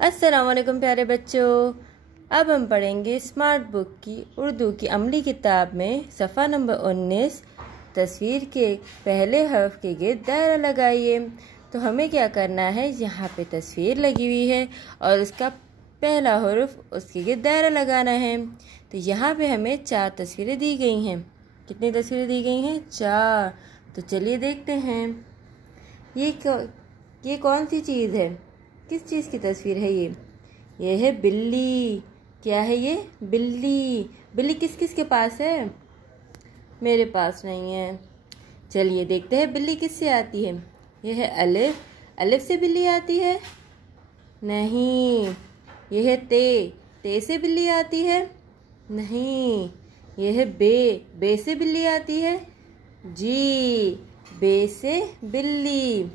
अस्सलामुअलैकुम प्यारे बच्चों। अब हम पढ़ेंगे स्मार्ट बुक की उर्दू की अमली किताब में सफ़ा नंबर 19 तस्वीर के पहले हर्फ के गिर्द दायरा लगाइए। तो हमें क्या करना है, यहाँ पे तस्वीर लगी हुई है और उसका पहला हर्फ उसके गिर्द दायरा लगाना है। तो यहाँ पे हमें 4 तस्वीरें दी गई हैं। कितनी तस्वीरें दी गई हैं? 4। तो चलिए देखते हैं ये कौन सी चीज़ है, किस चीज़ की तस्वीर है ये है बिल्ली। क्या है ये? बिल्ली। बिल्ली किस किस के पास है? मेरे पास नहीं है। चलिए देखते हैं बिल्ली किससे आती है। ये है अलिफ। अलिफ से बिल्ली आती है? नहीं। ये है ते से बिल्ली आती है? नहीं। ये है बे से बिल्ली आती है? जी, बे से बिल्ली।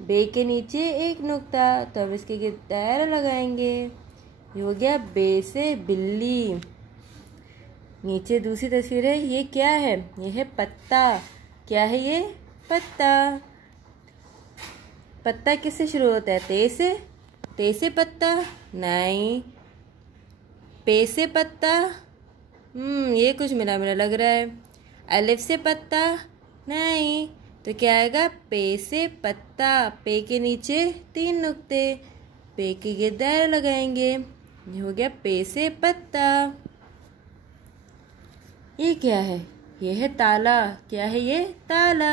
बे के नीचे एक नुक्ता, तो अब इसके गिर्द दायरा लगाएंगे। ये हो गया बे से बिल्ली। नीचे दूसरी तस्वीर है, ये क्या है? ये है पत्ता। क्या है ये? पत्ता। पत्ता किससे शुरू होता है? ते से पत्ता? नहीं। पे से पत्ता? ये कुछ मिला मिला लग रहा है। अलिफ से पत्ता? नहीं। तो क्या आएगा? पे से पत्ता। पे के नीचे 3 नुक्ते, पे के गिर्द दायरा लगाएंगे। ये हो गया पे से पत्ता। ये क्या है? ये है ताला। क्या है ये? ताला।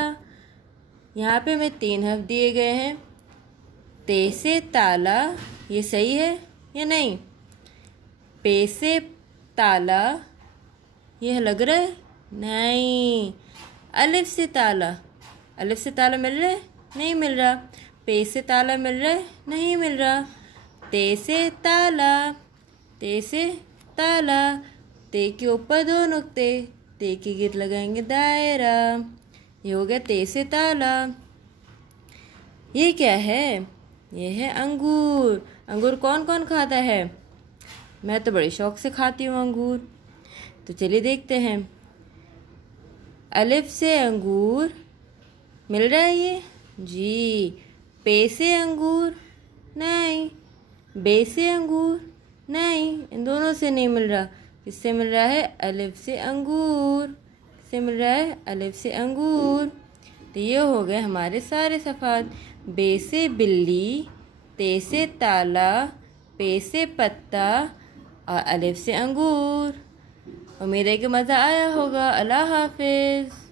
यहाँ पे हमें 3 हर्फ दिए गए हैं। ते से ताला, ये सही है या नहीं? पे से ताला, ये लग रहा है? नहीं। अलिफ से ताला, अलिफ से ताला मिल रहा है? नहीं मिल रहा। पे से ताला मिल रहा है? नहीं मिल रहा। ते से ताला, ते से ताला, ते के ऊपर 2 नुक्ते, ते के गिर्द लगाएंगे दायरा। ये हो गया ते से ताला। ये क्या है? ये है अंगूर। अंगूर कौन कौन खाता है? मैं तो बड़े शौक से खाती हूँ अंगूर। तो चलिए देखते हैं। अलिफ से अंगूर मिल रहा है ये? जी। पे से अंगूर? नहीं। बे से अंगूर? नहीं। इन दोनों से नहीं मिल रहा। किससे मिल रहा है? अलिफ से अंगूर। किससे मिल रहा है? अलिफ से अंगूर। तो ये हो गए हमारे सारे सफ़ात। बे से बिल्ली, ते से ताला, पे से पत्ता और अलिफ से अंगूर। उम्मीद है कि मज़ा आया होगा। अल्लाह हाफिज़।